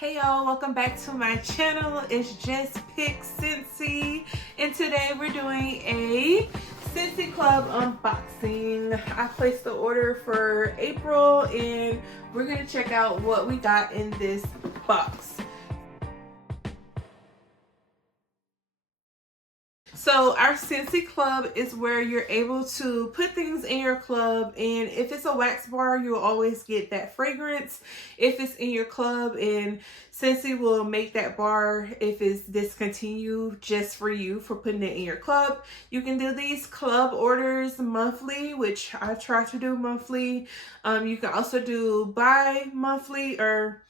Hey y'all, welcome back to my channel. It's Just Pick Scentsy, and today we're doing a Scentsy Club unboxing. I placed the order for April and we're gonna check out what we got in this box. So our Scentsy Club is where you're able to put things in your club, and if it's a wax bar, you'll always get that fragrance. If it's in your club, and Scentsy will make that bar if it's discontinued just for you for putting it in your club. You can do these club orders monthly, which I try to do monthly. You can also do bi-monthly or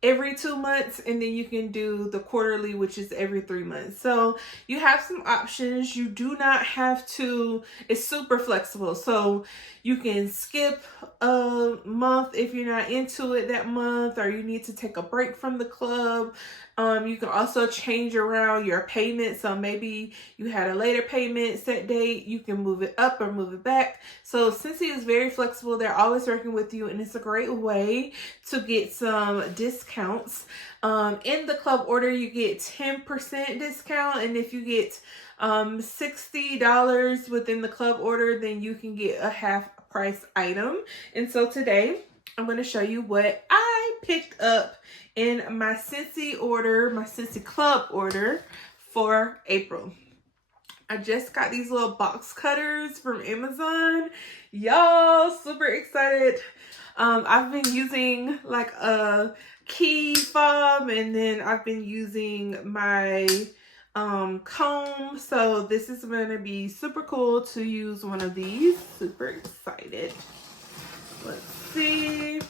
every 2 months, and then you can do the quarterly, which is every 3 months. So you have some options. You do not have to, it's super flexible. So you can skip a month if you're not into it that month, or you need to take a break from the club. You can also change around your payment. So maybe you had a later payment set date, you can move it up or move it back. So Scentsy is very flexible. They're always working with you, and it's a great way to get some discounts. In the club order, you get 10% discount, and if you get $60 within the club order, then you can get a half price item. And so today I'm going to show you what I picked up in my Scentsy order, my Scentsy Club order for April. I just got these little box cutters from Amazon. Y'all, super excited. I've been using like a key fob, and then I've been using my comb. So this is going to be super cool to use one of these. Super excited. Let's see.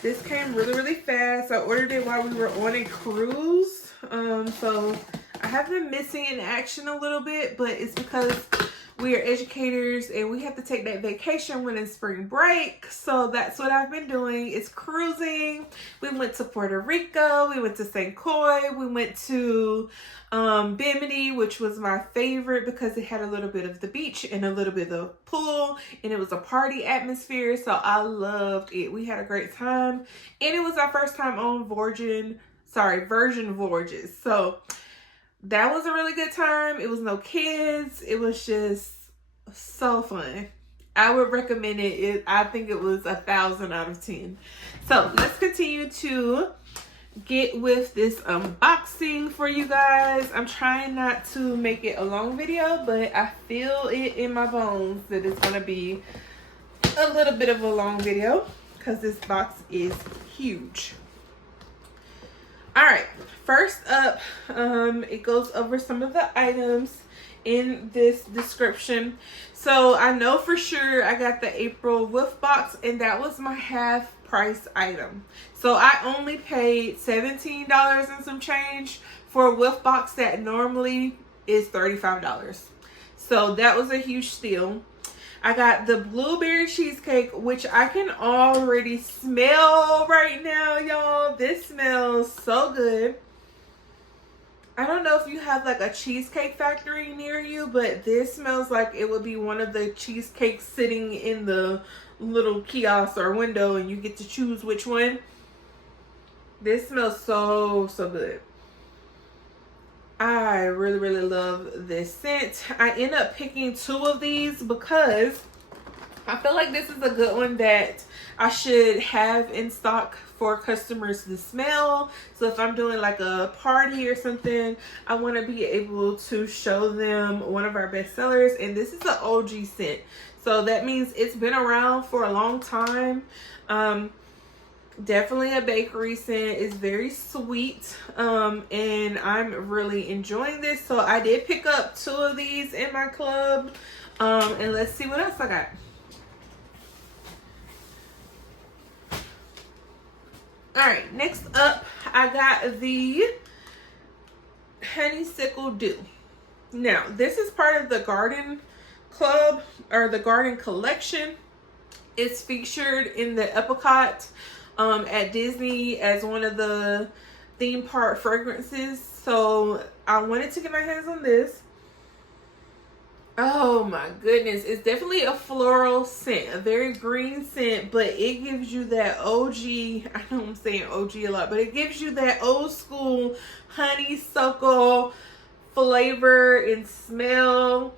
This came really fast. I ordered it while we were on a cruise. So I have been missing in action a little bit, but it's because we are educators and we have to take that vacation when it's spring break. So that's what I've been doing, is cruising. We went to Puerto Rico, we went to St. Croix, we went to Bimini, which was my favorite because it had a little bit of the beach and a little bit of pool, and it was a party atmosphere. So I loved it. We had a great time, and it was our first time on Virgin Voyages. So that was a really good time. It was no kids. It was just so fun. I would recommend it. I think it was 1,000 out of 10. So let's continue to get with this unboxing for you guys. I'm trying not to make it a long video, but I feel it in my bones that it's gonna be a little bit of a long video because this box is huge. All right, first up, it goes over some of the items in this description. So I know for sure I got the April whiff box, and that was my half price item. So I only paid $17 and some change for a whiff box that normally is $35. So that was a huge steal. I got the blueberry cheesecake, which I can already smell right now, y'all. This smells so good. I don't know if you have like a cheesecake factory near you, but this smells like it would be one of the cheesecakes sitting in the little kiosk or window, and you get to choose which one. This smells so good. I really love this scent. I end up picking 2 of these because I feel like this is a good one that I should have in stock for customers to smell. So if I'm doing like a party or something, I want to be able to show them one of our best sellers. And this is an OG scent. So that means it's been around for a long time. Definitely a bakery scent. It's very sweet, and I'm really enjoying this. So I did pick up 2 of these in my club, and let's see what else I got. All right, next up I got the Honeysuckle Dew. Now this is part of the Garden Club, or the Garden Collection. It's featured in the Epcot at Disney as one of the theme park fragrances. So I wanted to get my hands on this. Oh my goodness. It's definitely a floral scent, a very green scent, but it gives you that OG, I know I'm saying OG a lot, but it gives you that old school honeysuckle flavor and smell.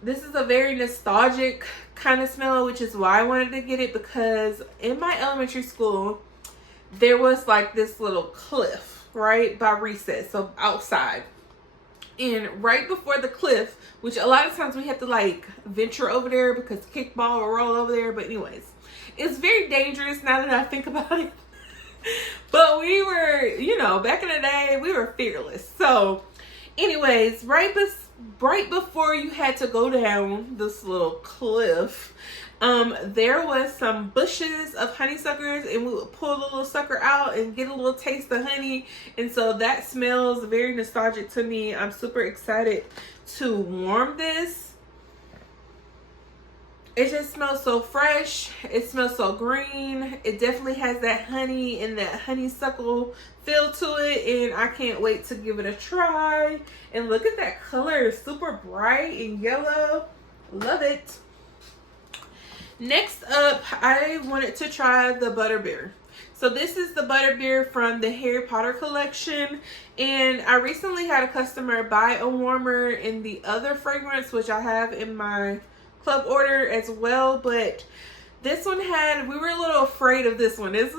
This is a very nostalgic kind of smell, which is why I wanted to get it, because in my elementary school, there was like this little cliff, right, by recess, so outside. And right before the cliff, which a lot of times we have to like venture over there because kickball will roll over there. But anyways, it's very dangerous now that I think about it. But we were, you know, back in the day, we were fearless. So anyways, right before you had to go down this little cliff, there was some bushes of honeysuckers, and we would pull the little sucker out and get a little taste of honey. And so that smells very nostalgic to me. I'm super excited to warm this. It just smells so fresh. It smells so green. It definitely has that honey and that honeysuckle feel to it, and I can't wait to give it a try. And look at that color, it's super bright and yellow. Love it. Next up, I wanted to try the Butterbeer. So this is the Butterbeer from the Harry Potter collection, and I recently had a customer buy a warmer in the other fragrance, which I have in my club order as well, but this one we were a little afraid of this one. This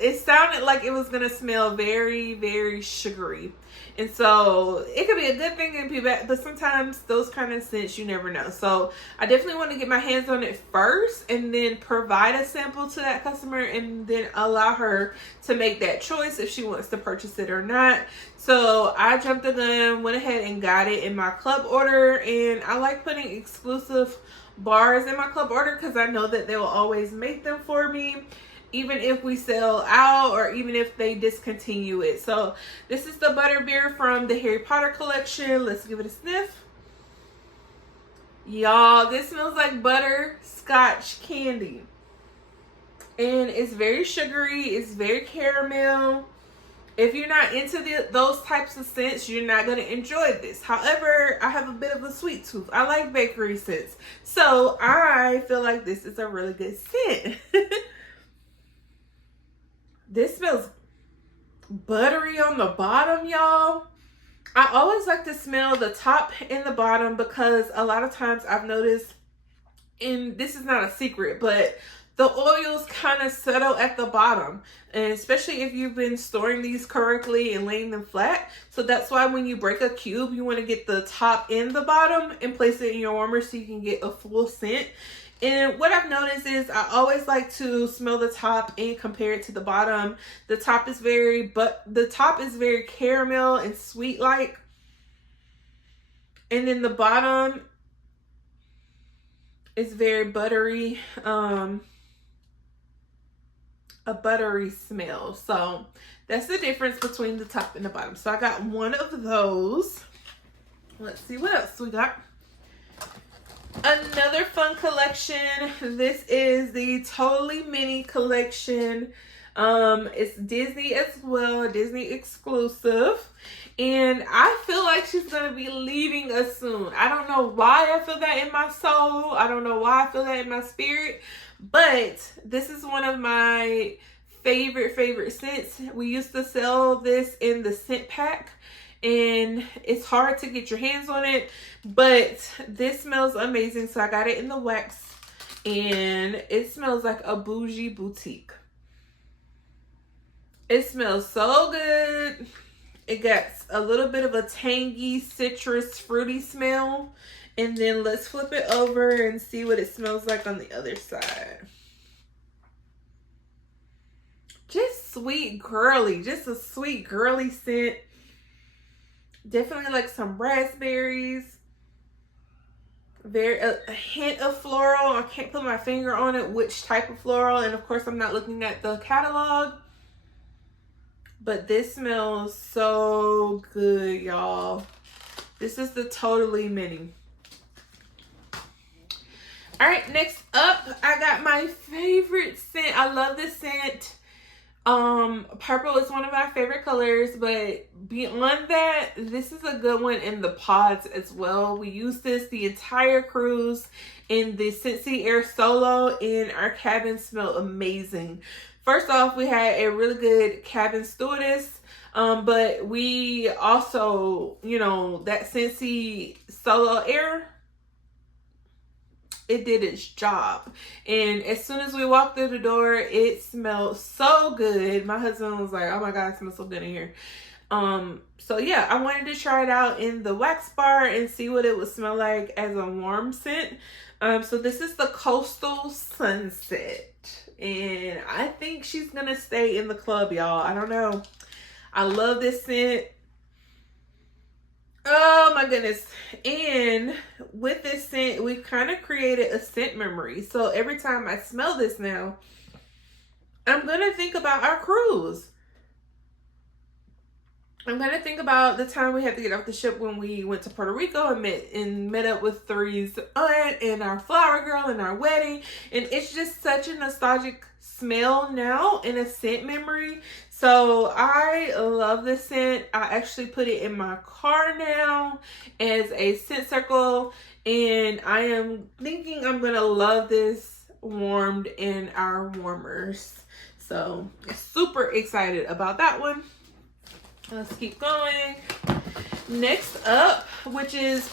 it sounded like it was gonna smell very, very sugary. And so it could be a good thing and be bad, but sometimes those kind of scents, you never know. So I definitely want to get my hands on it first and then provide a sample to that customer and then allow her to make that choice if she wants to purchase it or not. So I jumped the gun, went ahead and got it in my club order, and I like putting exclusive bars in my club order because I know that they will always make them for me, even if we sell out or even if they discontinue it. So this is the Butterbeer from the Harry Potter collection. Let's give it a sniff. Y'all, this smells like butterscotch candy. And it's very sugary. It's very caramel. If you're not into those types of scents, you're not going to enjoy this. However, I have a bit of a sweet tooth. I like bakery scents. So I feel like this is a really good scent. This smells buttery on the bottom, y'all. I always like to smell the top and the bottom because a lot of times I've noticed, and this is not a secret, but the oils kind of settle at the bottom, and especially if you've been storing these correctly and laying them flat. So that's why when you break a cube, you want to get the top and the bottom and place it in your warmer so you can get a full scent. And what I've noticed is I always like to smell the top and compare it to the bottom. The top is very caramel and sweet like. And then the bottom is very buttery, a buttery smell. So that's the difference between the top and the bottom. So I got one of those. Let's see what else we got. Another fun collection. This is the Totally Mini collection. It's Disney as well, Disney exclusive. And I feel like she's going to be leaving us soon. I don't know why I feel that in my soul. I don't know why I feel that in my spirit. But this is one of my favorite scents. We used to sell this in the scent pack, and it's hard to get your hands on it, but this smells amazing. So I got it in the wax, and it smells like a bougie boutique. It smells so good. It got a little bit of a tangy, citrus, fruity smell. And then let's flip it over and see what it smells like on the other side. Just sweet girly, just a sweet girly scent. Definitely like some raspberries. A hint of floral. I can't put my finger on it which type of floral, and of course I'm not looking at the catalog. But this smells so good, y'all. This is the Totally Mini. All right, next up, I got my favorite scent. I love this scent. Purple is one of my favorite colors, but beyond that, this is a good one in the pods as well. We used this the entire cruise in the Scentsy Air Solo, and our cabin smelled amazing. First off, we had a really good cabin stewardess, but we also, you know, that Scentsy Solo Air, it did its job. And as soon as we walked through the door, it smelled so good. My husband was like, oh my God, it smells so good in here. So yeah, I wanted to try it out in the wax bar and see what it would smell like as a warm scent. So this is the Coastal Sunset, and I think she's gonna stay in the club, y'all. I don't know. I love this scent. Oh my goodness. And with this scent, we've kind of created a scent memory. So every time I smell this now, I'm going to think about our cruise. I'm going to think about the time we had to get off the ship when we went to Puerto Rico and met up with Three's aunt and our flower girl and our wedding. And it's just such a nostalgic smell now and a scent memory. So I love this scent. I actually put it in my car now as a scent circle. And I am thinking I'm going to love this warmed in our warmers. So super excited about that one. Let's keep going. Next up, which is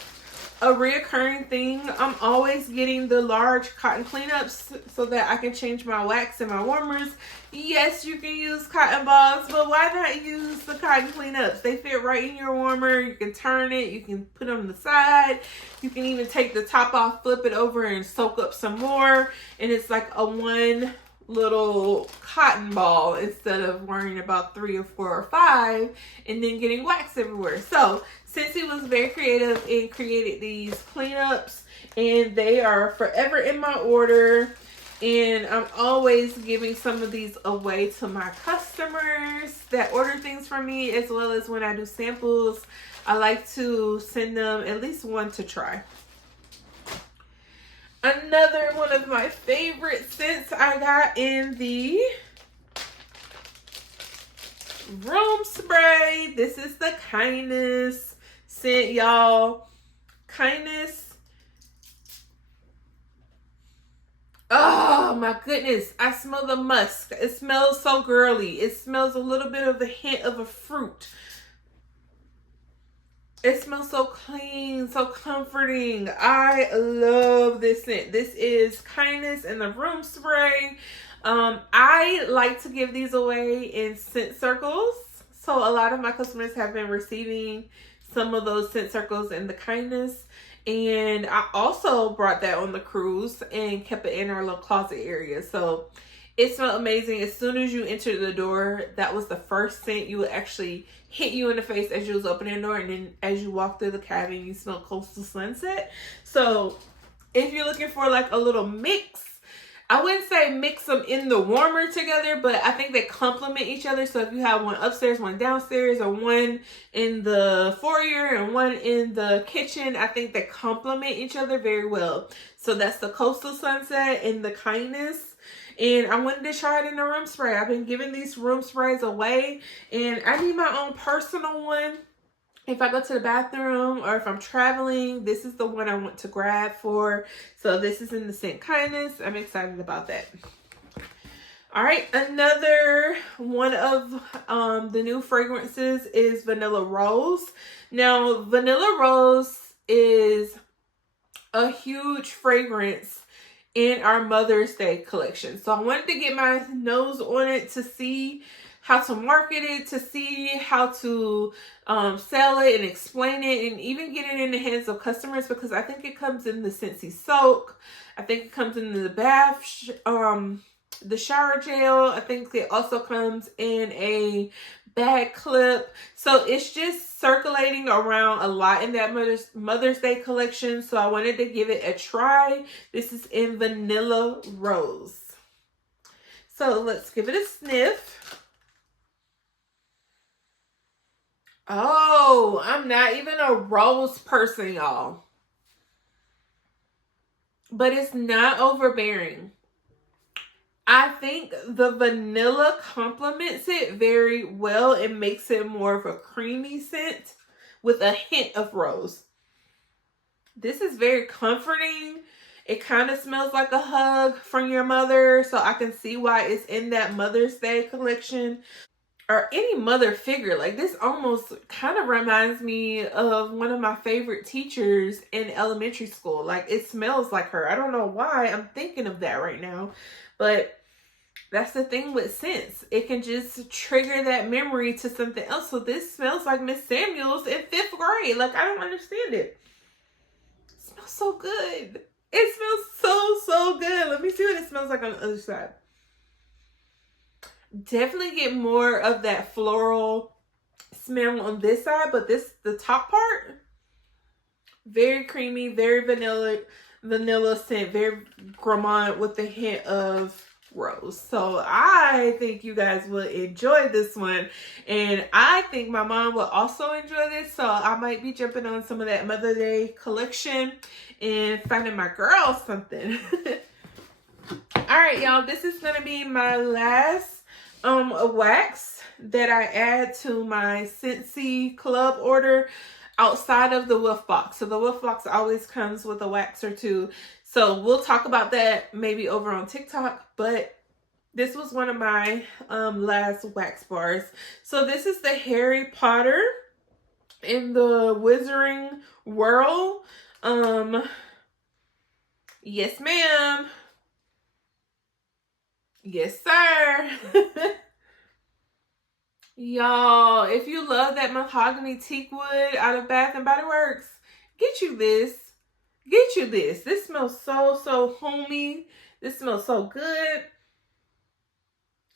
a reoccurring thing, I'm always getting the large cotton cleanups so that I can change my wax and my warmers. Yes, you can use cotton balls, but why not use the cotton cleanups? They fit right in your warmer. You can turn it. You can put them on the side. You can even take the top off, flip it over, and soak up some more. And it's like a one little cotton ball instead of worrying about 3 or 4 or 5 and then getting wax everywhere. So Scentsy was very creative and created these cleanups, and they are forever in my order, and I'm always giving some of these away to my customers that order things from me, as well as when I do samples, I like to send them at least one to try. Another one of my favorite scents I got in the room spray. This is the Kindness scent, y'all. Kindness. Oh my goodness. I smell the musk. It smells so girly. It smells a little bit of the hint of a fruit. It smells so clean, so comforting. I love this scent. This is Kindness in the room spray. I like to give these away in scent circles. So a lot of my customers have been receiving some of those scent circles in the Kindness. And I also brought that on the cruise and kept it in our little closet area. So it smelled amazing. As soon as you entered the door, that was the first scent you would actually hit you in the face as you was opening the door. And then as you walk through the cabin, you smell Coastal Sunset. So if you're looking for like a little mix, I wouldn't say mix them in the warmer together, but I think they complement each other. So if you have one upstairs, one downstairs, or one in the foyer and one in the kitchen, I think they complement each other very well. So that's the Coastal Sunset and the Kindness. And I wanted to try it in a room spray. I've been giving these room sprays away, and I need my own personal one. If I go to the bathroom or if I'm traveling, this is the one I want to grab for. So this is in the scent Kindness. I'm excited about that. All right, another one of the new fragrances is Vanilla Rose. Now, Vanilla Rose is a huge fragrance in our Mother's Day collection. So I wanted to get my nose on it to see how to market it, to see how to sell it and explain it, and even get it in the hands of customers, because I think it comes in the Scentsy soak. I think it comes in the bath, the shower gel. I think it also comes in a bag clip. So it's just circulating around a lot in that Mother's Day collection. So I wanted to give it a try. This is in Vanilla Rose. So let's give it a sniff. Oh, I'm not even a rose person, y'all. But it's not overbearing. I think the vanilla complements it very well. It makes it more of a creamy scent with a hint of rose. This is very comforting. It kind of smells like a hug from your mother, so I can see why it's in that Mother's Day collection. Or any mother figure. Like, this almost kind of reminds me of one of my favorite teachers in elementary school. Like, it smells like her. I don't know why I'm thinking of that right now, but that's the thing with scents. It can just trigger that memory to something else. So this smells like Miss Samuels in 5th grade. Like, I don't understand it. It smells so good. It smells so good. Let me see what it smells like on the other side. Definitely get more of that floral smell on this side, but the top part, very creamy, very vanilla scent, very gourmand with a hint of rose. So I think you guys will enjoy this one, and I think my mom will also enjoy this. So I might be jumping on some of that Mother Day collection and finding my girl something. All right, y'all, this is gonna be my last wax that I add to my Scentsy club order outside of the Whiff Box. So the Whiff Box always comes with a wax or two. So we'll talk about that maybe over on TikTok, but this was one of my last wax bars. So this is the Harry Potter in the Wizarding Whirl. Yes, ma'am. Yes, sir. Y'all, if you love that mahogany teak wood out of Bath and Body Works, get you this. Get you this. This smells so homey. This smells so good.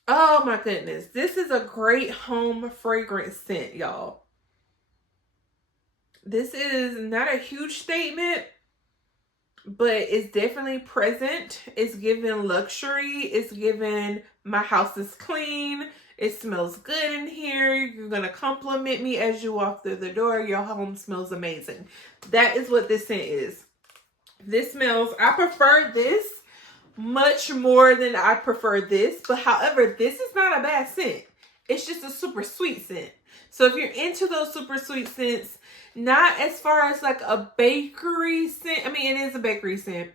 Oh my goodness. This is a great home fragrance scent, y'all. This is not a huge statement, but it's definitely present. It's giving luxury. It's giving my house is clean. It smells good in here. You're going to compliment me as you walk through the door. Your home smells amazing. That is what this scent is. This smells, I prefer this much more than I prefer this. But however, this is not a bad scent. It's just a super sweet scent. So if you're into those super sweet scents, not as far as like a bakery scent. I mean, it is a bakery scent,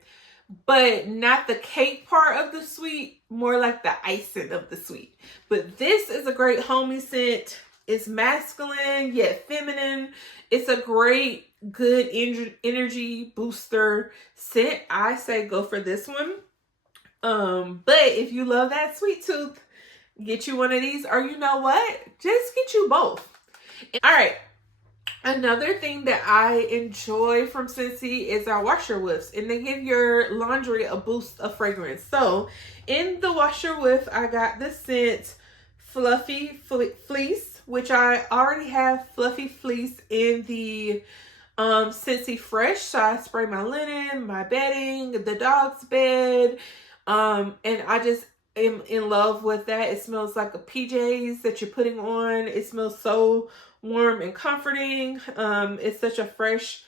but not the cake part of the sweet, more like the icing of the sweet. But this is a great homey scent. It's masculine yet feminine. It's a great, good energy booster scent. I say go for this one. But if you love that sweet tooth, get you one of these, or you know what? Just get you both. All right. Another thing that I enjoy from Scentsy is our washer whiffs, and they give your laundry a boost of fragrance. So in the washer whiff, I got the scent Fluffy Fleece, which I already have Fluffy Fleece in the Scentsy Fresh. So I spray my linen, my bedding, the dog's bed, and I just am in love with that. It smells like a PJs that you're putting on. It smells so warm and comforting. It's such a fresh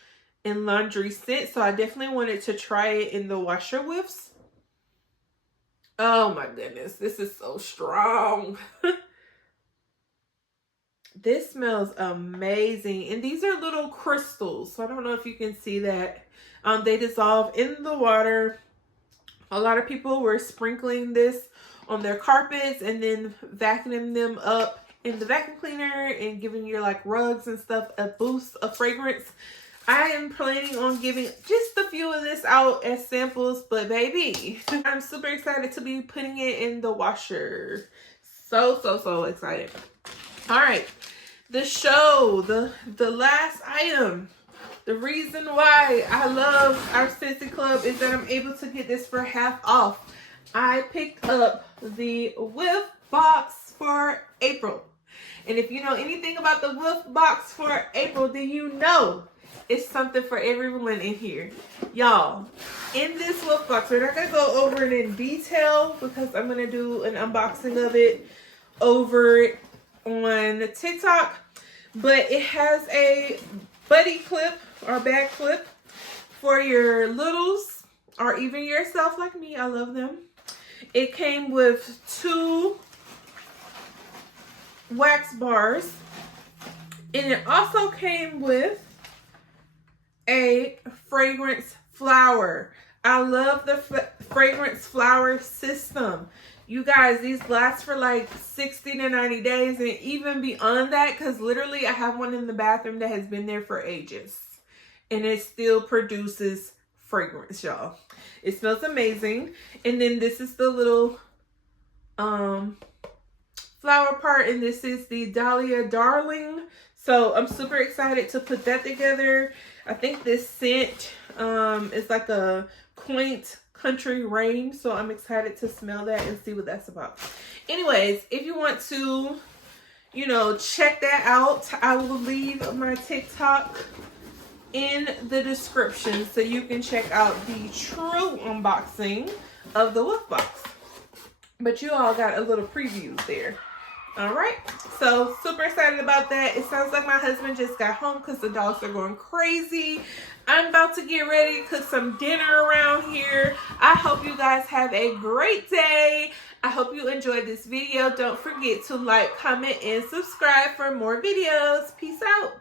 and laundry scent, so I definitely wanted to try it in the washer whiffs. Oh my goodness, this is so strong. This smells amazing, and these are little crystals, so I don't know if you can see that. They dissolve in the water. A lot of people were sprinkling this on their carpets and then vacuuming them up in the vacuum cleaner and giving your like rugs and stuff a boost of fragrance. I am planning on giving just a few of this out as samples, but baby, I'm super excited to be putting it in the washer. So excited. All right, the last item. The reason why I love our Scentsy Club is that I'm able to get this for half off. I picked up the Whiff Box for April. And if you know anything about the Whiff Box for April, then you know it's something for everyone in here. Y'all, in this Whiff Box, we're not going to go over it in detail because I'm going to do an unboxing of it over on TikTok. But it has a buddy clip or bag clip for your littles or even yourself like me. I love them. It came with 2 wax bars, and it also came with a fragrance flower. I love the fragrance flower system. You guys, these last for like 60 to 90 days and even beyond that, because literally I have one in the bathroom that has been there for ages and it still produces fragrance, y'all. It smells amazing. And then this is the little flower part, and this is the Dahlia Darling. So I'm super excited to put that together. I think this scent is like a quaint country rain, so I'm excited to smell that and see what that's about. Anyways, if you want to, you know, check that out, I will leave my TikTok in the description so you can check out the true unboxing of the Wolf Box. But you all got a little preview there. All right, so super excited about that. It sounds like my husband just got home because the dogs are going crazy. I'm about to get ready, cook some dinner around here. I hope you guys have a great day. I hope you enjoyed this video. Don't forget to like, comment, and subscribe for more videos. Peace out.